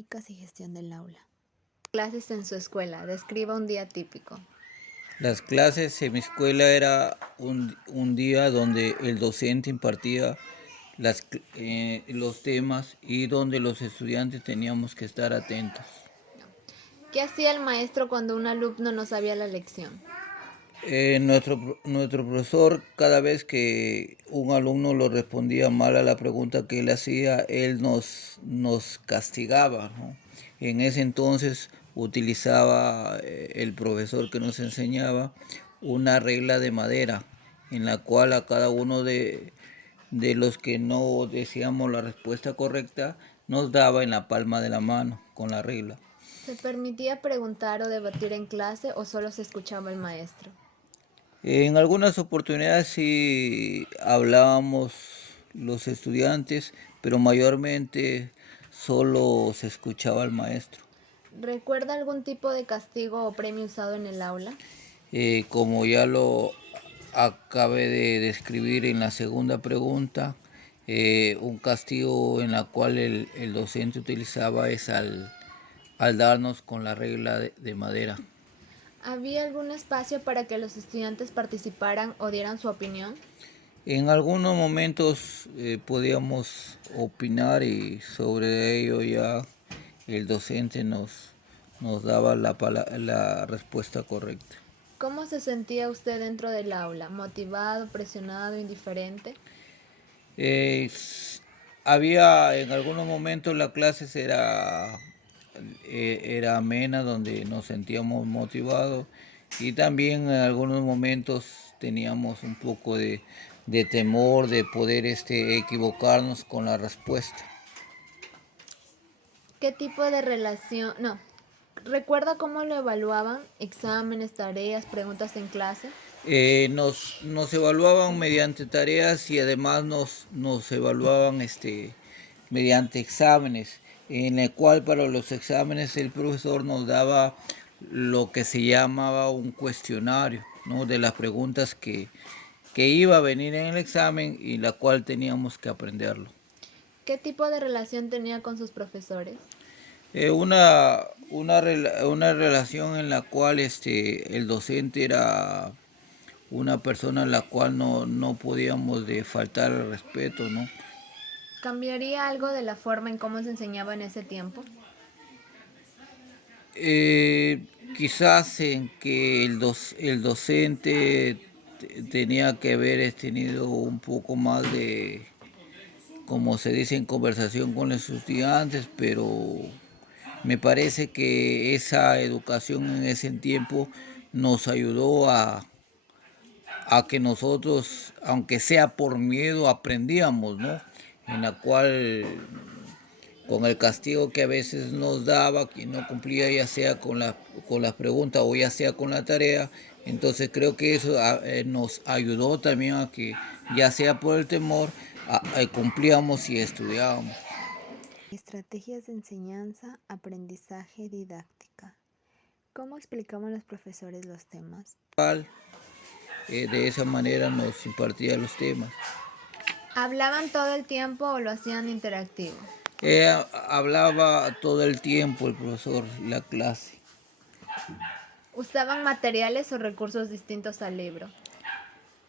tecnológicas y gestión del aula. Clases en su escuela. Describa un día típico. Las clases en mi escuela era un día donde el docente impartía los temas y donde los estudiantes teníamos que estar atentos. ¿Qué hacía el maestro cuando un alumno no sabía la lección? Nuestro profesor, cada vez que un alumno lo respondía mal a la pregunta que él hacía, él nos castigaba, ¿no? En ese entonces utilizaba el profesor que nos enseñaba una regla de madera en la cual a cada uno de los que no decíamos la respuesta correcta nos daba en la palma de la mano con la regla. ¿Se permitía preguntar o debatir en clase o solo se escuchaba el maestro? En algunas oportunidades sí hablábamos los estudiantes, pero mayormente solo se escuchaba al maestro. ¿Recuerda algún tipo de castigo o premio usado en el aula? Como ya lo acabé de describir en la segunda pregunta, un castigo en la cual el docente utilizaba es al darnos con la regla de madera. ¿Había algún espacio para que los estudiantes participaran o dieran su opinión? En algunos momentos podíamos opinar y sobre ello ya el docente nos daba la respuesta correcta. ¿Cómo se sentía usted dentro del aula? ¿Motivado, presionado, indiferente? Eh, s- Había en algunos momentos la clase era amena, donde nos sentíamos motivados, y también en algunos momentos teníamos un poco de temor de poder equivocarnos con la respuesta. ¿Qué tipo de relación? No. ¿Recuerda cómo lo evaluaban? ¿Exámenes, tareas, preguntas en clase? Nos evaluaban mediante tareas y además nos evaluaban mediante exámenes, en el cual para los exámenes el profesor nos daba lo que se llamaba un cuestionario, ¿no? De las preguntas que iba a venir en el examen y la cual teníamos que aprenderlo. ¿Qué tipo de relación tenía con sus profesores? Una relación en la cual el docente era una persona a la cual no podíamos de faltar el respeto, ¿no? ¿Cambiaría algo de la forma en cómo se enseñaba en ese tiempo? Eh, Quizás en que el docente tenía que haber tenido un poco más de, como se dice, en conversación con los estudiantes, pero me parece que esa educación en ese tiempo nos ayudó a que nosotros, aunque sea por miedo, aprendíamos, ¿no? En la cual, con el castigo que a veces nos daba, quien no cumplía ya sea con las preguntas o ya sea con la tarea, entonces creo que eso nos ayudó también a que, ya sea por el temor, cumplíamos y estudiábamos. Estrategias de enseñanza, aprendizaje, didáctica. ¿Cómo explicaban los profesores los temas? De esa manera nos impartía los temas. ¿Hablaban todo el tiempo o lo hacían interactivo? Hablaba todo el tiempo el profesor, la clase. ¿Usaban materiales o recursos distintos al libro?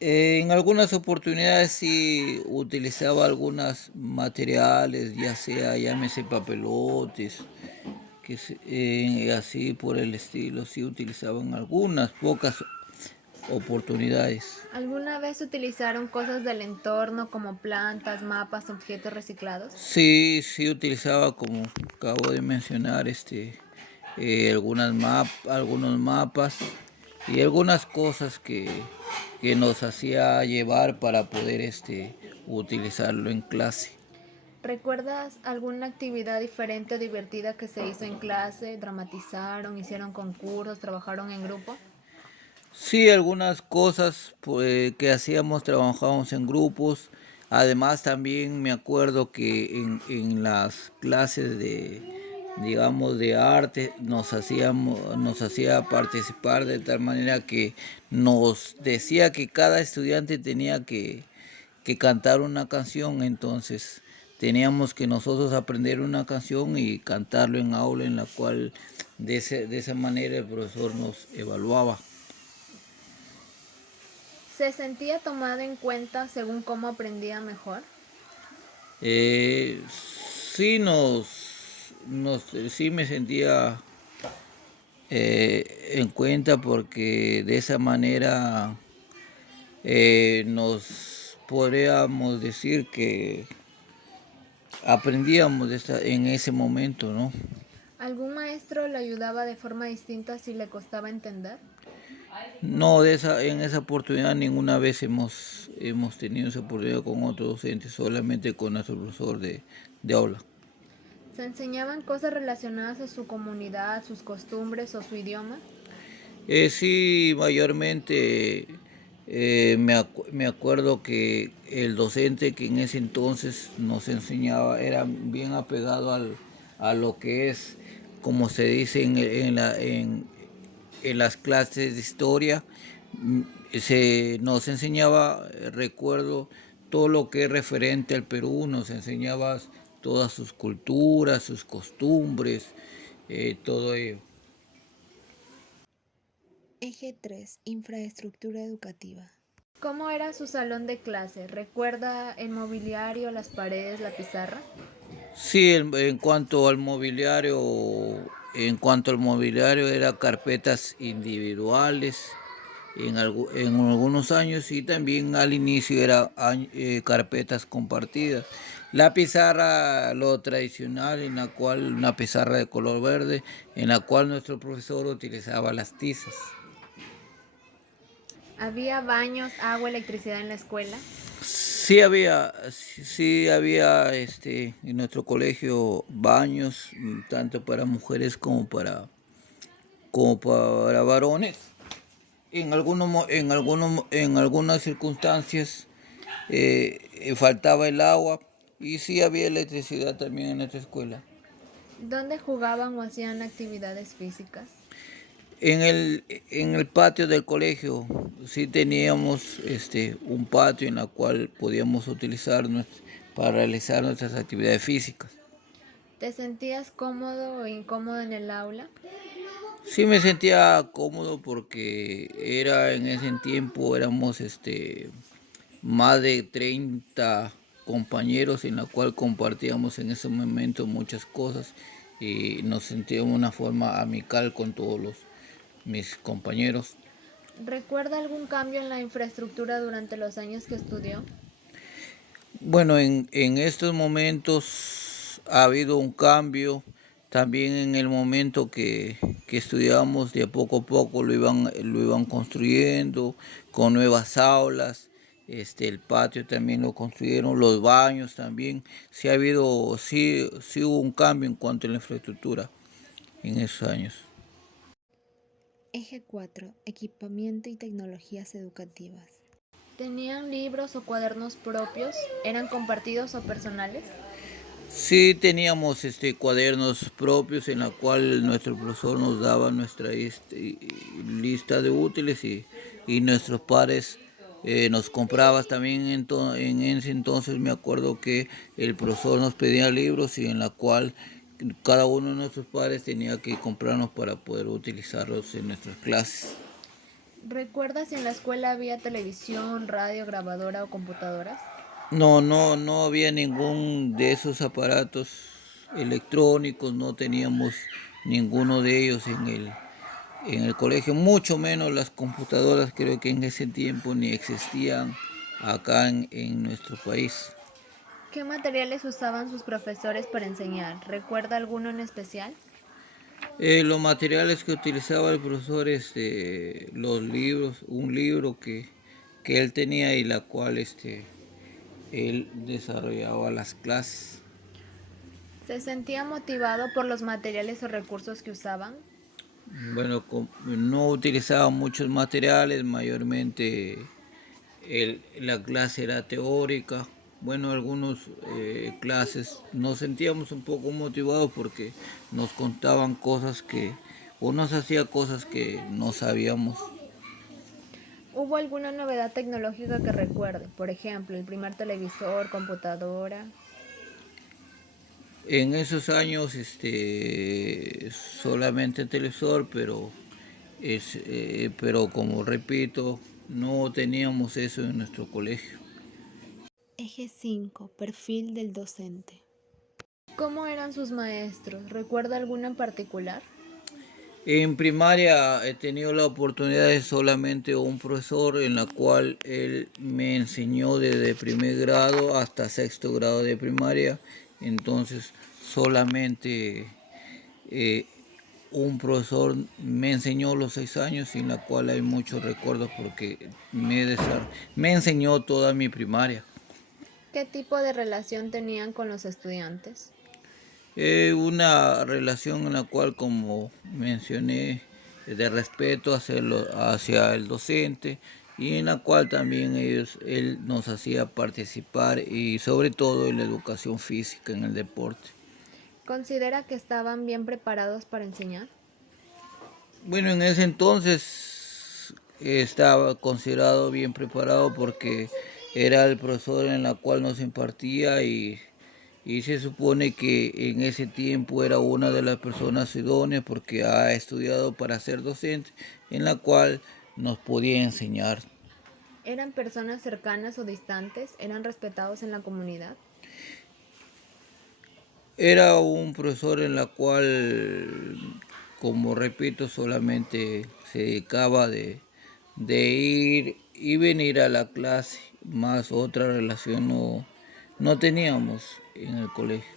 En algunas oportunidades sí utilizaba algunos materiales, ya sea, llámese papelotes, así por el estilo, sí utilizaban algunas pocas oportunidades. ¿Alguna vez utilizaron cosas del entorno como plantas, mapas, objetos reciclados? Sí utilizaba, como acabo de mencionar, algunos mapas y algunas cosas que nos hacía llevar para poder utilizarlo en clase. ¿Recuerdas alguna actividad diferente o divertida que se hizo en clase? ¿Dramatizaron, hicieron concursos, trabajaron en grupo? Sí, algunas cosas pues, que hacíamos, trabajábamos en grupos. Además, también me acuerdo que en las clases digamos, de arte nos hacía participar de tal manera que nos decía que cada estudiante tenía que cantar una canción. Entonces, teníamos que nosotros aprender una canción y cantarlo en aula, en la cual de esa manera el profesor nos evaluaba. ¿Se sentía tomado en cuenta según cómo aprendía mejor? Sí sí me sentía en cuenta porque de esa manera nos podríamos decir que aprendíamos en ese momento, ¿no? ¿Algún maestro le ayudaba de forma distinta si le costaba entender? No, en esa oportunidad ninguna vez hemos tenido esa oportunidad con otro docente, solamente con nuestro profesor de aula. ¿Se enseñaban cosas relacionadas a su comunidad, sus costumbres o su idioma? Sí, mayormente me acuerdo que el docente que en ese entonces nos enseñaba era bien apegado a lo que es, como se dice en las clases de historia, nos enseñaba, recuerdo, todo lo que es referente al Perú, nos enseñaba todas sus culturas, sus costumbres, todo ello. Eje 3. Infraestructura educativa. ¿Cómo era su salón de clase? ¿Recuerda el mobiliario, las paredes, la pizarra? Sí, en cuanto al mobiliario era carpetas individuales en algunos años y también al inicio era carpetas compartidas. La pizarra, lo tradicional, en la cual una pizarra de color verde, en la cual nuestro profesor utilizaba las tizas. ¿Había baños, agua, electricidad en la escuela? Sí había en nuestro colegio baños, tanto para mujeres como para varones. En algunas circunstancias faltaba el agua y sí había electricidad también en nuestra escuela. ¿Dónde jugaban o hacían actividades físicas? En el patio del colegio sí teníamos un patio en el cual podíamos utilizar para realizar nuestras actividades físicas. ¿Te sentías cómodo o incómodo en el aula? Sí me sentía cómodo porque en ese tiempo éramos más de 30 compañeros en la cual compartíamos en ese momento muchas cosas y nos sentíamos de una forma amical con mis compañeros. ¿Recuerda algún cambio en la infraestructura durante los años que estudió? Bueno, en estos momentos ha habido un cambio. También en el momento que estudiamos, de a poco lo iban construyendo con nuevas aulas. El patio también lo construyeron, los baños también. Sí hubo un cambio en cuanto a la infraestructura en esos años. Eje 4. Equipamiento y tecnologías educativas. ¿Tenían libros o cuadernos propios? ¿Eran compartidos o personales? Sí teníamos cuadernos propios en la cual nuestro profesor nos daba nuestra lista de útiles y nuestros padres nos compraban también en ese entonces me acuerdo que el profesor nos pedía libros y en la cual cada uno de nuestros padres tenía que comprarnos para poder utilizarlos en nuestras clases. ¿Recuerdas si en la escuela había televisión, radio, grabadora o computadoras? No había ningún de esos aparatos electrónicos, no teníamos ninguno de ellos en el colegio, mucho menos las computadoras, creo que en ese tiempo ni existían acá en nuestro país. ¿Qué materiales usaban sus profesores para enseñar? ¿Recuerda alguno en especial? Los materiales que utilizaba el profesor, los libros, un libro que él tenía y la cual él desarrollaba las clases. ¿Se sentía motivado por los materiales o recursos que usaban? Bueno, no utilizaba muchos materiales, mayormente la clase era teórica. Bueno, algunas clases nos sentíamos un poco motivados porque nos contaban o nos hacía cosas que no sabíamos. ¿Hubo alguna novedad tecnológica que recuerde? Por ejemplo, el primer televisor, computadora. En esos años solamente televisor, pero como repito, no teníamos eso en nuestro colegio. Eje 5. Perfil del docente. ¿Cómo eran sus maestros? ¿Recuerda alguno en particular? En primaria he tenido la oportunidad de solamente un profesor en la cual él me enseñó desde primer grado hasta sexto grado de primaria. Entonces solamente eh, un profesor me enseñó los 6 años, en la cual hay muchos recuerdos porque me enseñó toda mi primaria. ¿Qué tipo de relación tenían con los estudiantes? Una relación en la cual, como mencioné, de respeto hacia el docente, y en la cual también él nos hacía participar y sobre todo en la educación física, en el deporte. ¿Considera que estaban bien preparados para enseñar? Bueno, en ese entonces estaba considerado bien preparado porque era el profesor en la cual nos impartía y se supone que en ese tiempo era una de las personas idóneas porque ha estudiado para ser docente, en la cual nos podía enseñar. ¿Eran personas cercanas o distantes? ¿Eran respetados en la comunidad? Era un profesor en la cual, como repito, solamente se dedicaba de ir y venir a la clase, más otra relación no teníamos en el colegio.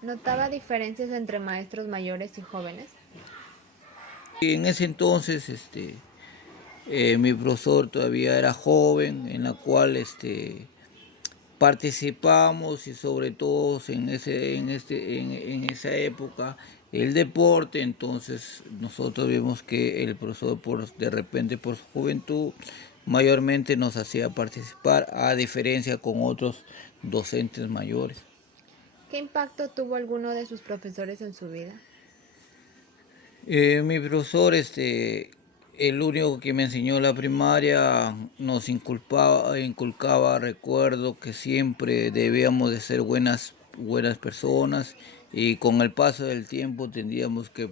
¿Notaba diferencias entre maestros mayores y jóvenes? Y en ese entonces, mi profesor todavía era joven, en la cual participamos y sobre todo en esa época el deporte. Entonces nosotros vimos que el profesor de repente por su juventud mayormente nos hacía participar, a diferencia con otros docentes mayores. ¿Qué impacto tuvo alguno de sus profesores en su vida? Mi profesor, el único que me enseñó la primaria, nos inculcaba, recuerdo que siempre debíamos de ser buenas personas, y con el paso del tiempo tendríamos que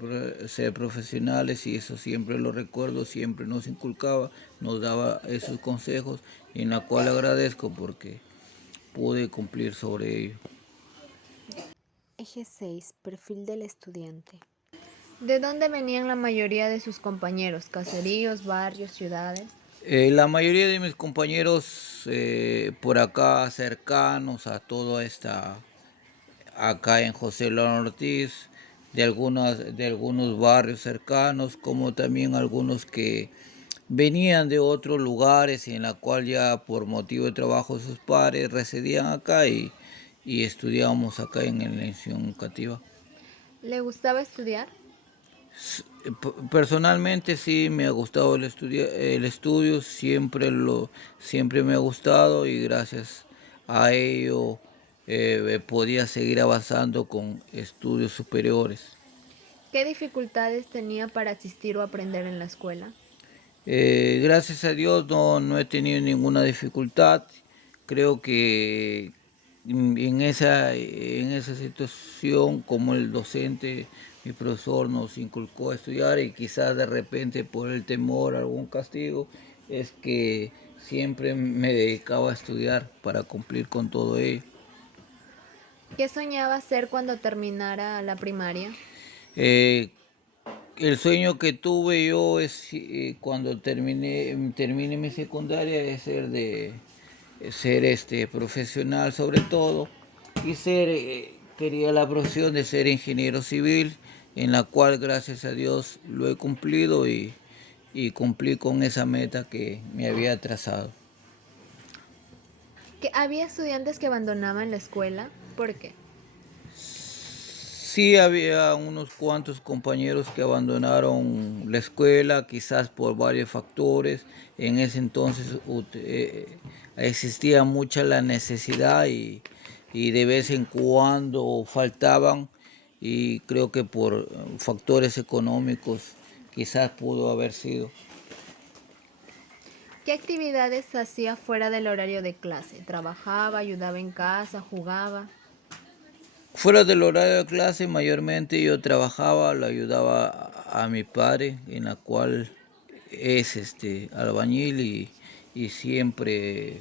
ser profesionales, y eso siempre lo recuerdo, siempre nos inculcaba, nos daba esos consejos, en la cual agradezco porque pude cumplir sobre ello. Eje 6. Perfil del estudiante. ¿De dónde venían la mayoría de sus compañeros? ¿Caseríos, barrios, ciudades? La mayoría de mis compañeros por acá cercanos a acá en José León Ortiz, de algunos barrios cercanos, como también algunos que venían de otros lugares y en la cual ya por motivo de trabajo de sus padres residían acá y estudiábamos acá en la institución educativa. ¿Le gustaba estudiar? Personalmente sí me ha gustado el estudio, siempre me ha gustado, y gracias a ello podía seguir avanzando con estudios superiores. ¿Qué dificultades tenía para asistir o aprender en la escuela? Gracias a Dios no he tenido ninguna dificultad. Creo que en esa situación, como el docente, mi profesor nos inculcó a estudiar, y quizás de repente por el temor a algún castigo, es que siempre me dedicaba a estudiar para cumplir con todo ello. ¿Qué soñaba hacer cuando terminara la primaria? Eh, el sueño que tuve yo es, cuando termine mi secundaria, es ser profesional sobre todo, y quería la profesión de ser ingeniero civil, en la cual gracias a Dios lo he cumplido, y cumplí con esa meta que me había trazado. ¿Que había estudiantes que abandonaban la escuela? ¿Por qué? Sí, había unos cuantos compañeros que abandonaron la escuela, quizás por varios factores. En ese entonces existía mucha la necesidad, y de vez en cuando faltaban, y creo que por factores económicos quizás pudo haber sido. ¿Qué actividades hacía fuera del horario de clase? ¿Trabajaba, ayudaba en casa, jugaba? Fuera del horario de clase, mayormente yo trabajaba, lo ayudaba a mi padre, en la cual es albañil y siempre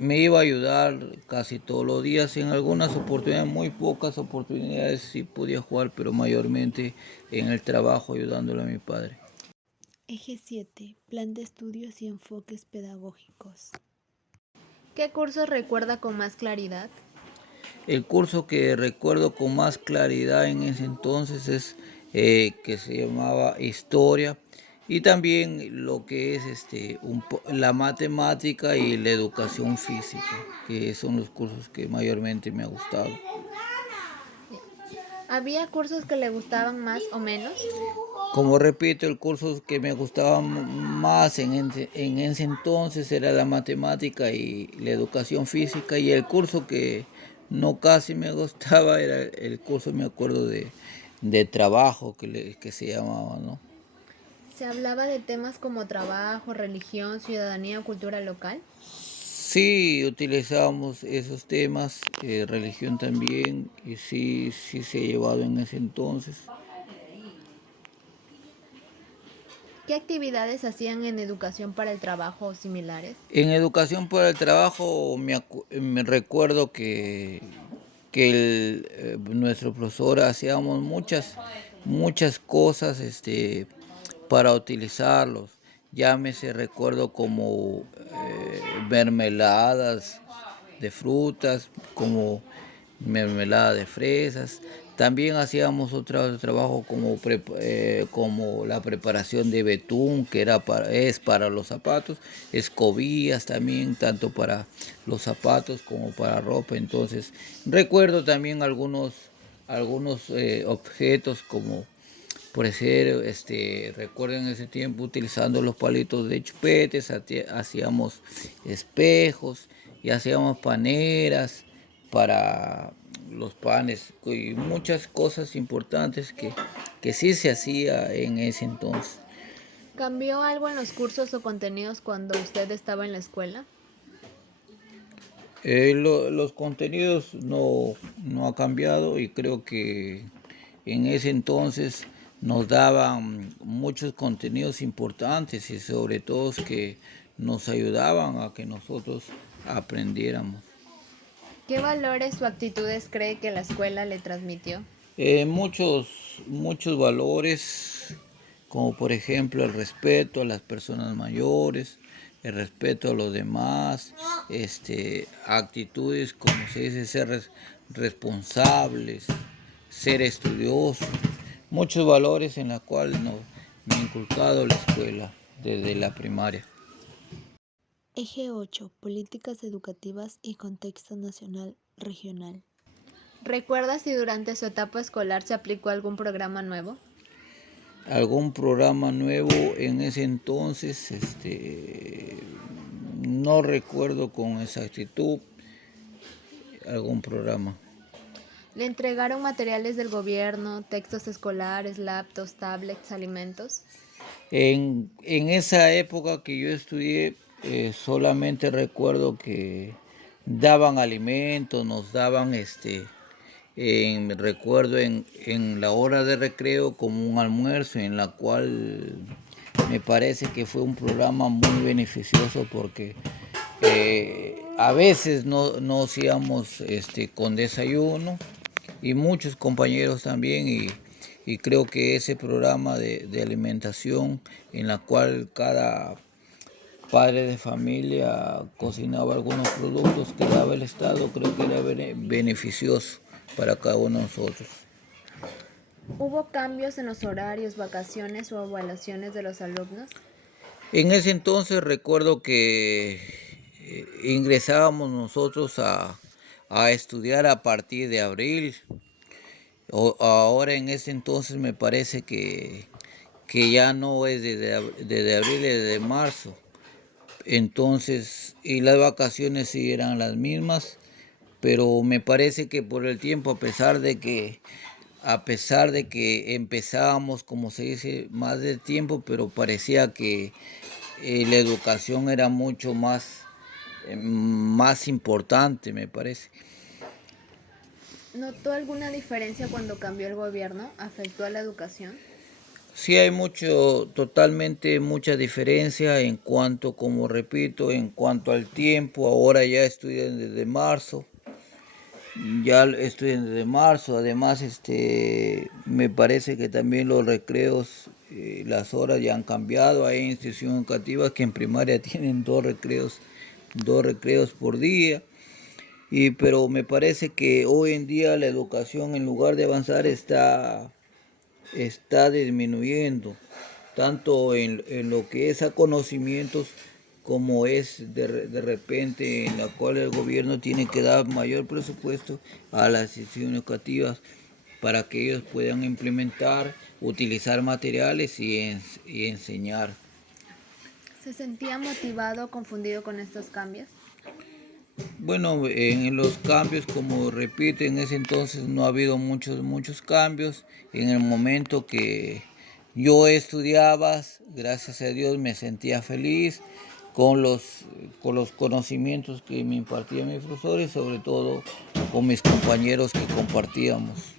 me iba a ayudar casi todos los días. En algunas oportunidades, muy pocas oportunidades sí podía jugar, pero mayormente en el trabajo ayudándole a mi padre. Eje 7. Plan de estudios y enfoques pedagógicos. ¿Qué cursos recuerda con más claridad? El curso que recuerdo con más claridad en ese entonces es que se llamaba Historia, y también lo que es la matemática y la educación física, que son los cursos que mayormente me ha gustado. ¿Había cursos que le gustaban más o menos? Como repito, el curso que me gustaba más en ese entonces era la matemática y la educación física, y el curso que no casi me gustaba era el curso, me acuerdo, de trabajo que se llamaba, ¿no? ¿Se hablaba de temas como trabajo, religión, ciudadanía o cultura local? Sí, utilizábamos esos temas, religión también, y sí se ha llevado en ese entonces. ¿Qué actividades hacían en educación para el trabajo o similares? En educación para el trabajo me recuerdo que nuestro profesor hacíamos muchas cosas para utilizarlos. Llámese, recuerdo, como mermeladas de frutas, como mermelada de fresas. También hacíamos otro trabajo como la preparación de betún, que es para los zapatos, escobillas también, tanto para los zapatos como para ropa. Entonces, recuerdo también algunos objetos como, por ejemplo, recuerdo en ese tiempo utilizando los palitos de chupetes, hacíamos espejos y hacíamos paneras para los panes y muchas cosas importantes que sí se hacía en ese entonces. ¿Cambió algo en los cursos o contenidos cuando usted estaba en la escuela? Los contenidos no ha cambiado, y creo que en ese entonces nos daban muchos contenidos importantes y sobre todo que nos ayudaban a que nosotros aprendiéramos. ¿Qué valores o actitudes cree que la escuela le transmitió? Muchos valores, como por ejemplo el respeto a las personas mayores, el respeto a los demás, actitudes como se dice, responsables, ser estudiosos, muchos valores en los cuales me ha inculcado la escuela desde la primaria. Eje 8. Políticas educativas y contexto nacional regional. ¿Recuerda si durante su etapa escolar se aplicó algún programa nuevo? Algún programa nuevo en ese entonces, no recuerdo con exactitud algún programa. ¿Le entregaron materiales del gobierno, textos escolares, laptops, tablets, alimentos? En esa época que yo estudié, solamente recuerdo que daban alimentos, nos daban recuerdo en la hora de recreo como un almuerzo, en la cual me parece que fue un programa muy beneficioso porque a veces no hacíamos con desayuno, y muchos compañeros también, y creo que ese programa de alimentación en la cual cada padre de familia cocinaba algunos productos que daba el Estado, creo que era beneficioso para cada uno de nosotros. ¿Hubo cambios en los horarios, vacaciones o evaluaciones de los alumnos? En ese entonces recuerdo que ingresábamos nosotros a estudiar a partir de abril. Ahora en ese entonces me parece que ya no es desde abril, es desde marzo. Entonces, y las vacaciones sí eran las mismas, pero me parece que por el tiempo, a pesar de que empezábamos, como se dice, más de tiempo, pero parecía que la educación era mucho más importante, me parece. ¿Notó alguna diferencia cuando cambió el gobierno? ¿Afectó a la educación? Sí hay totalmente mucha diferencia en cuanto, como repito, en cuanto al tiempo. Ahora ya estudian desde marzo. Ya estudian desde marzo. Además, me parece que también los recreos, las horas ya han cambiado. Hay instituciones educativas que en primaria tienen dos recreos por día. Pero me parece que hoy en día la educación, en lugar de avanzar, está disminuyendo, tanto en lo que es a conocimientos, como es de repente en la cual el gobierno tiene que dar mayor presupuesto a las instituciones educativas para que ellos puedan implementar, utilizar materiales y enseñar. ¿Se sentía motivado o confundido con estos cambios? Bueno, en los cambios, como repito, en ese entonces no ha habido muchos cambios. En el momento que yo estudiaba, gracias a Dios me sentía feliz con con los conocimientos que me impartían mis profesores, sobre todo con mis compañeros que compartíamos.